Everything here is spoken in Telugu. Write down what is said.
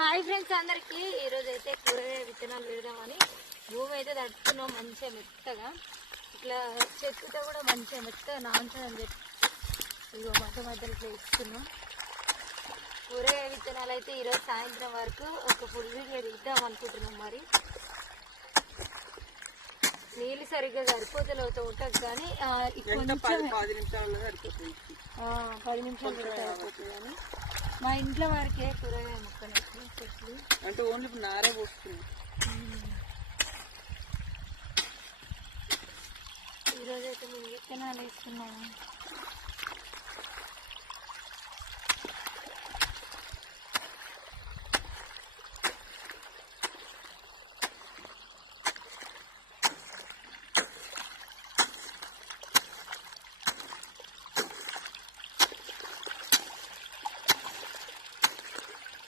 హాయ్ ఫ్రెండ్స్ అందరికీ ఈరోజు అయితే కూరగాయ విత్తనాలు పెడదామని భూమి అయితే తడుపుతున్నాం మంచిగా మెత్తగా ఇట్లా చెట్టుతో కూడా మంచిగా మెత్తగా నాంచదని చెప్పి ఇగో మధ్య మధ్యలో ఇట్లా ఇస్తున్నాం. కూరగాయ విత్తనాలు అయితే ఈరోజు సాయంత్రం వరకు ఒక ఫుల్ వీడియో ఇద్దాం అనుకుంటున్నాం. మరి నీళ్ళు సరిగ్గా సరిపోతలేవు తోటకు, కానీ 10 నిమిషాలు సరిపోతుంది. కానీ మా ఇంట్లో వారికే కూరగాయ మొక్కలు చెట్లు అంటే ఓన్లీ నారే పోస్తుంది. ఈరోజైతే మేము విత్తనాలు వేస్తున్నాము.